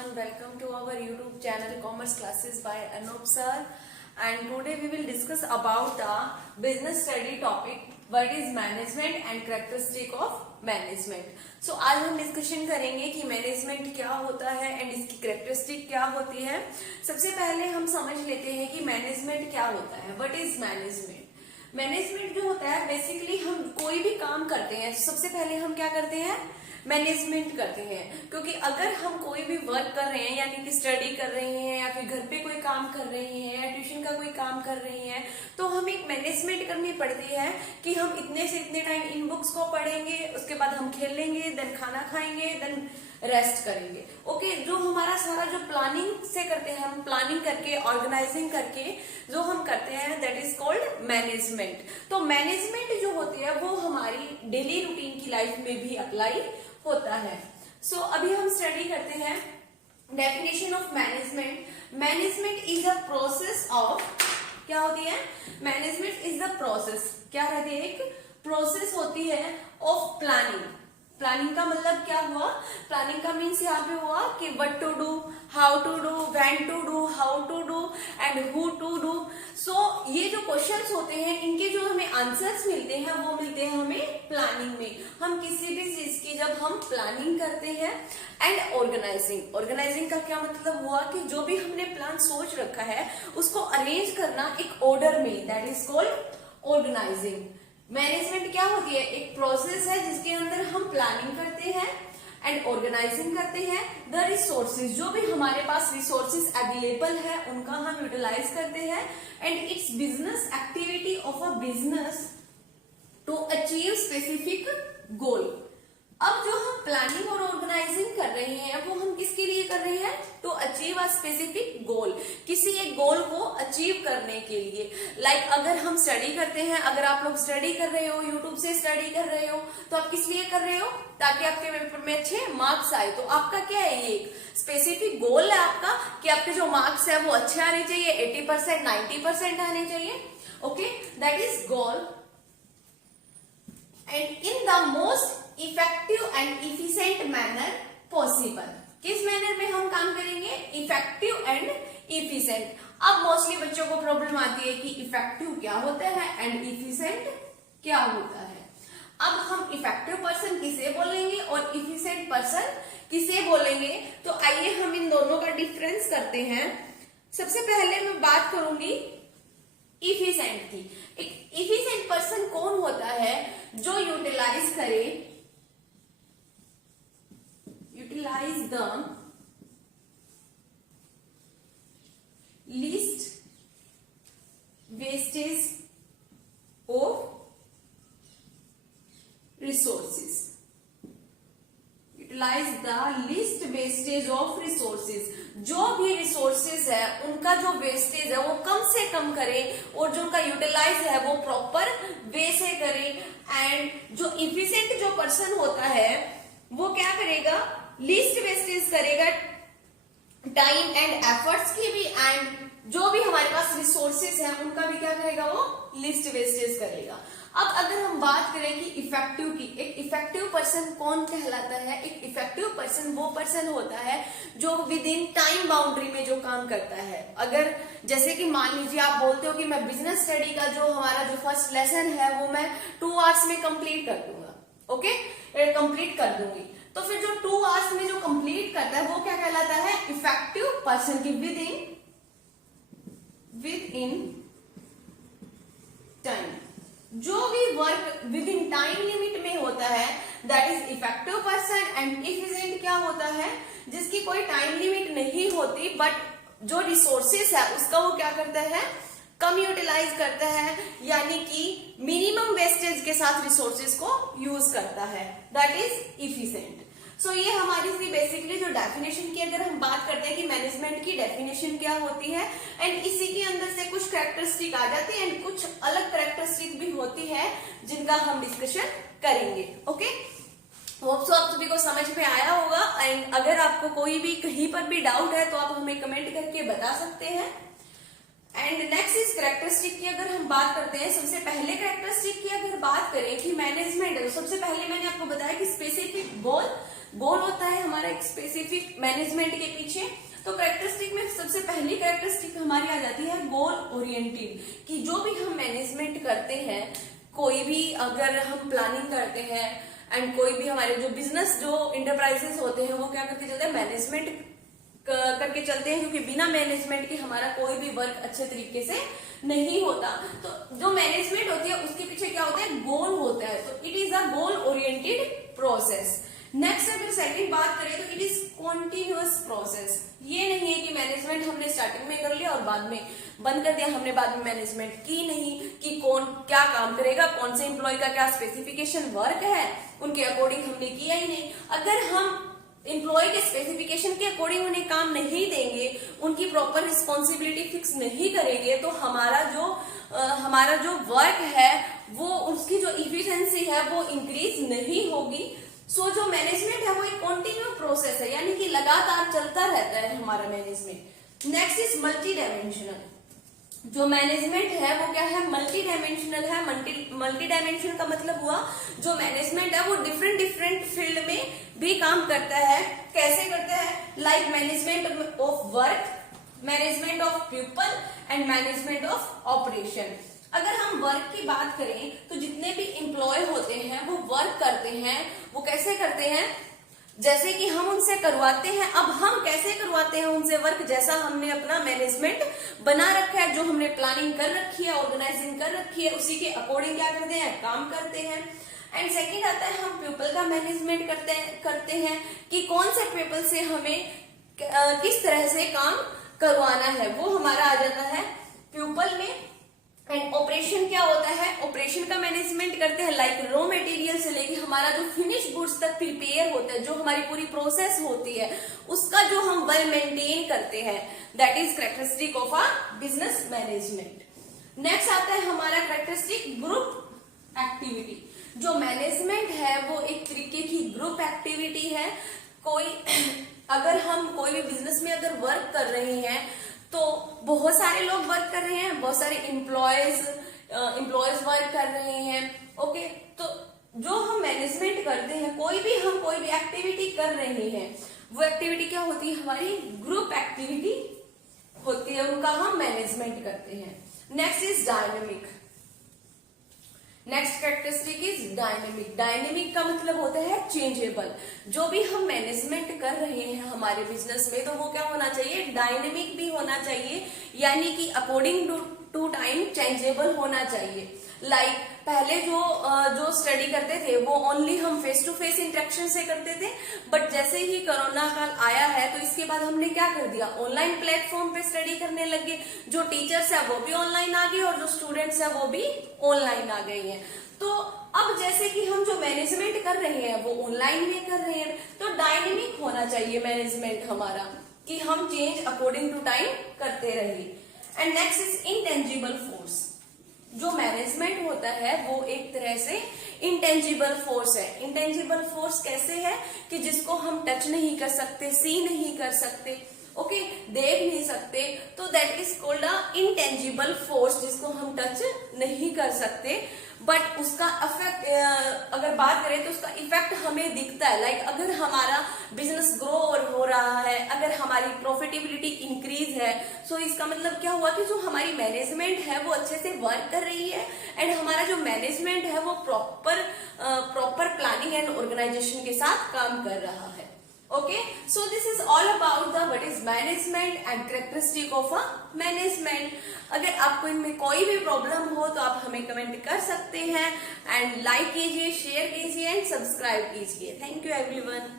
everyone, welcome to our YouTube channel Commerce Classes by Anup sir, and today we will discuss about the business study topic what is management and characteristic of management. So आज हम discussion करेंगे कि management क्या होता है and इसकी characteristic क्या होती है। सबसे पहले हम समझ लेते हैं कि मैनेजमेंट क्या होता है। What is management. मैनेजमेंट जो होता है बेसिकली हम कोई भी काम करते हैं सबसे पहले हम क्या करते हैं, मैनेजमेंट करते हैं। क्योंकि अगर हम कोई भी वर्क कर रहे हैं यानी कि स्टडी कर रहे हैं या फिर घर पे कोई काम कर रहे हैं या ट्यूशन का कोई काम कर रही हैं तो हमें एक मैनेजमेंट करनी पड़ती है कि हम इतने से इतने टाइम इन बुक्स को पढ़ेंगे, उसके बाद हम खेलेंगे, देन खाना खाएंगे, देन रेस्ट करेंगे। ओके, जो हमारा सारा जो प्लानिंग से करते हैं, हम प्लानिंग करके ऑर्गेनाइजिंग करके जो हम करते हैं दैट इज कॉल्ड मैनेजमेंट। तो मैनेजमेंट जो होती है वो हमारी डेली रूटीन की लाइफ में भी अप्लाई होता है। सो अभी हम स्टडी करते हैं definition of management. Management is a process of, क्या होती है मैनेजमेंट इज द प्रोसेस, क्या रहती है, एक प्रोसेस होती है ऑफ प्लानिंग। प्लानिंग का मतलब क्या हुआ, प्लानिंग का मीन्स यहाँ पे हुआ कि what to do, how to do, when to do, how to do and who to do. So ये जो क्वेश्चंस होते हैं इनके जो हमें आंसर्स मिलते हैं वो मिलते हैं हमें प्लानिंग में। हम किसी भी चीज की जब हम प्लानिंग करते हैं एंड ऑर्गेनाइजिंग। ऑर्गेनाइजिंग का क्या मतलब हुआ कि जो भी हमने प्लान सोच रखा है उसको अरेंज करना एक ऑर्डर में, that is called organising. Management क्या होती है, एक प्रोसेस है जिसके अंदर हम प्लानिंग करते हैं एंड ऑर्गेनाइजिंग करते हैं। द रिसोर्सेज, जो भी हमारे पास रिसोर्सेज अवेलेबल है उनका हम यूटिलाइज करते हैं and it's business activity of a business to achieve specific goal. अब जो हम प्लानिंग और ऑर्गेनाइजिंग कर रहे हैं वो हम किसके लिए कर रहे हैं, to achieve a specific goal, किसी एक गोल को अचीव करने के लिए। लाइक अगर हम स्टडी करते हैं, अगर आप लोग स्टडी कर रहे हो, यूट्यूब से स्टडी कर रहे हो, तो आप किस लिए कर रहे हो, ताकि आपके पेपर में अच्छे मार्क्स आए। तो आपका क्या है, ये एक स्पेसिफिक गोल है आपका कि आपके जो मार्क्स है वो अच्छे आने चाहिए, 80%, 90% आने चाहिए। Okay, that is goal. And in the most effective and efficient manner possible, किस मैनर में हम काम करेंगे, इफेक्टिव एंड इफिशिएंट। अब मोस्टली बच्चों को प्रॉब्लम आती है कि इफेक्टिव क्या होता है एंड इफिशिएंट क्या होता है। अब हम इफेक्टिव पर्सन किसे बोलेंगे और इफिशिएंट पर्सन किसे बोलेंगे, तो आइए हम इन दोनों का डिफरेंस करते हैं। सबसे पहले मैं बात करूंगी इफिशिएंट की। एक इफिशिएंट पर्सन कौन होता है, जो यूटिलाइज करे, utilise the least wastage of resources, utilise the least wastage of resources. जो भी रिसोर्सेज है उनका जो वेस्टेज है वो कम से कम करें और जो उनका यूटिलाइज है वो प्रॉपर वे से करें। एंड जो इफिशिएंट जो पर्सन होता है वो क्या करेगा, लीस्ट वेस्टेज करेगा टाइम एंड एफर्ट्स की भी, एंड जो भी हमारे पास रिसोर्सेज है उनका भी क्या करेगा, वो लीस्ट वेस्टेज करेगा। अब अगर हम बात करें कि इफेक्टिव की, एक इफेक्टिव पर्सन कौन कहलाता है, एक इफेक्टिव पर्सन वो पर्सन होता है जो विद इन टाइम बाउंड्री में जो काम करता है। अगर जैसे कि मान लीजिए आप बोलते हो कि मैं बिजनेस स्टडी का जो हमारा जो फर्स्ट लेसन है वो मैं 2 आवर्स में कंप्लीट कर दूंगा, ओके, कंप्लीट कर दूंगी, तो फिर जो 2 आवर्स में जो कंप्लीट करता है वो क्या कहलाता है, इफेक्टिव पर्सन की विद इन टाइम। जो भी work with in time limit में होता है that is effective person. And efficient क्या होता है, जिसकी कोई टाइम लिमिट नहीं होती बट जो रिसोर्सेस है उसका वो क्या करता है, कम यूटिलाइज करता है, यानी कि मिनिमम वेस्टेज के साथ रिसोर्सेज को यूज करता है, दैट इज इफिशिएंट। सो ये हमारी सी बेसिकली जो डेफिनेशन की अगर हम बात करते हैं कि मैनेजमेंट की डेफिनेशन क्या होती है, एंड इसी के अंदर से कुछ कैरेक्टरिस्टिक आ जाती है एंड कुछ अलग कैरेक्टरिस्टिक भी होती है जिनका हम डिस्कशन करेंगे। ओके, होप सो आप सभी को समझ में आया होगा। एंड अगर आपको कोई भी कहीं पर भी डाउट है तो आप हमें कमेंट करके बता सकते हैं। एंड नेक्स्ट इज कैरेक्टरिस्टिक की अगर हम बात करते हैं, सबसे पहले कैरेक्टरिस्टिक की अगर बात करें कि मैनेजमेंट है, तो सबसे पहले मैंने आपको बताया कि स्पेसिफिक गोल होता है हमारा एक स्पेसिफिक मैनेजमेंट के पीछे। तो कैरेक्टरिस्टिक में सबसे पहली कैरेक्टरिस्टिक हमारी आ जाती है गोल ओरिएंटेड, कि जो भी हम मैनेजमेंट करते हैं, कोई भी अगर हम प्लानिंग करते हैं एंड कोई भी हमारे जो बिजनेस जो इंटरप्राइजेस होते हैं वो क्या करके चलते हैं, मैनेजमेंट करके चलते हैं, क्योंकि बिना मैनेजमेंट के हमारा कोई भी वर्क अच्छे तरीके से नहीं होता। तो जो मैनेजमेंट होती है उसके पीछे क्या होता है, गोल होता है। तो it is a goal oriented process. Next अगर सेकंड बात करें तो इट इज कॉन्टिन्यूअस प्रोसेस। ये नहीं है कि मैनेजमेंट हमने स्टार्टिंग में कर लिया और बाद में बंद कर दिया, हमने बाद में मैनेजमेंट की नहीं, कि कौन क्या काम करेगा, कौन से एम्प्लॉय का क्या स्पेसिफिकेशन वर्क है, उनके अकॉर्डिंग हमने किया ही नहीं। अगर हम एम्प्लॉय के स्पेसिफिकेशन के अकॉर्डिंग उन्हें काम नहीं देंगे, उनकी प्रॉपर रिस्पॉन्सिबिलिटी फिक्स नहीं करेंगे, तो हमारा जो वर्क है वो उसकी जो इफिशिएंसी है वो इंक्रीज नहीं होगी। सो जो मैनेजमेंट है वो एक कॉन्टिन्यू प्रोसेस है, यानी कि लगातार चलता रहता है हमारा management. Next is multi dimensional. जो मैनेजमेंट है वो क्या है, मल्टी डायमेंशनल है। मल्टी डायमेंशनल का मतलब हुआ जो मैनेजमेंट है वो डिफरेंट फील्ड में भी काम करता है। कैसे करता है, like management of work, management of people and management of operation. अगर हम वर्क की बात करें तो जितने भी एम्प्लॉय होते हैं वो वर्क करते हैं, वो कैसे करते हैं, जैसे कि हम उनसे करवाते हैं। अब हम कैसे करवाते हैं उनसे वर्क, जैसा हमने अपना मैनेजमेंट बना रखा है, जो हमने प्लानिंग कर रखी है, ऑर्गेनाइजिंग कर रखी है, उसी के अकॉर्डिंग क्या करते हैं, काम करते हैं। एंड सेकंड आता है हम पीपल का मैनेजमेंट करते हैं कि कौन से पीपल से हमें किस तरह से काम करवाना है, वो हमारा आ जाता है पीपल में। एंड ऑपरेशन क्या होता है, ऑपरेशन का मैनेजमेंट करते हैं, लाइक रॉ मटेरियल से लेके हमारा जो फिनिश गुड्स तक प्रिपेयर होता है, जो हमारी पूरी प्रोसेस होती है उसका जो हम वेल मेंटेन करते हैं, that is characteristic of a business management. Next आता है हमारा कैरेक्टरिस्टिक ग्रुप एक्टिविटी। जो मैनेजमेंट है वो एक तरीके की ग्रुप एक्टिविटी है। अगर हम कोई भी बिजनेस में अगर वर्क कर रहे हैं तो बहुत सारे लोग वर्क कर रहे हैं, बहुत सारे एम्प्लॉयज वर्क कर रहे हैं। ओके, तो जो हम मैनेजमेंट करते हैं, कोई भी एक्टिविटी कर रहे हैं, वो एक्टिविटी क्या होती है, हमारी ग्रुप एक्टिविटी होती है, उनका हम मैनेजमेंट करते हैं। Next is dynamic. Next characteristic is dynamic. Dynamic का मतलब होता है चेंजेबल। जो भी हम मैनेजमेंट कर रहे हैं हमारे बिजनेस में, तो वो क्या होना चाहिए, डायनेमिक भी होना चाहिए, यानी कि अकॉर्डिंग टू टाइम चेंजेबल होना चाहिए। लाइक पहले जो स्टडी करते थे वो ओनली हम फेस टू फेस इंटरेक्शन से करते थे, बट जैसे ही कोरोना काल आया है तो इसके बाद हमने क्या कर दिया, ऑनलाइन प्लेटफॉर्म पे स्टडी करने लगे। जो टीचर्स है वो भी ऑनलाइन आ गए और जो स्टूडेंट्स है वो भी ऑनलाइन आ गए हैं। तो अब जैसे कि हम जो मैनेजमेंट कर रहे हैं वो ऑनलाइन में कर रहे हैं, तो डायनेमिक होना चाहिए मैनेजमेंट हमारा, कि हम चेंज अकॉर्डिंग टू टाइम करते रहे। And next is intangible force. जो मैनेजमेंट होता है वो एक तरह से इंटेंजिबल फोर्स है। इंटेंजिबल फोर्स कैसे है, कि जिसको हम टच नहीं कर सकते, सी नहीं कर सकते, ओके, देख नहीं सकते, तो that is called a intangible force, जिसको हम टच नहीं कर सकते, बट उसका इफेक्ट अगर बात करें तो उसका इफेक्ट हमें दिखता है। लाइक अगर हमारा बिजनेस ग्रो हो रहा है, अगर हमारी प्रॉफिटेबिलिटी इंक्रीज है, सो इसका मतलब क्या हुआ कि जो हमारी मैनेजमेंट है वो अच्छे से वर्क कर रही है, एंड हमारा जो मैनेजमेंट है वो प्रॉपर प्लानिंग एंड ऑर्गेनाइजेशन के साथ काम कर रहा है। Okay, so this is all about the what is management and characteristic of a management. अगर आपको इनमें कोई भी प्रॉब्लम हो तो आप हमें कमेंट कर सकते हैं, एंड लाइक कीजिए, शेयर कीजिए एंड सब्सक्राइब कीजिए। Thank you everyone.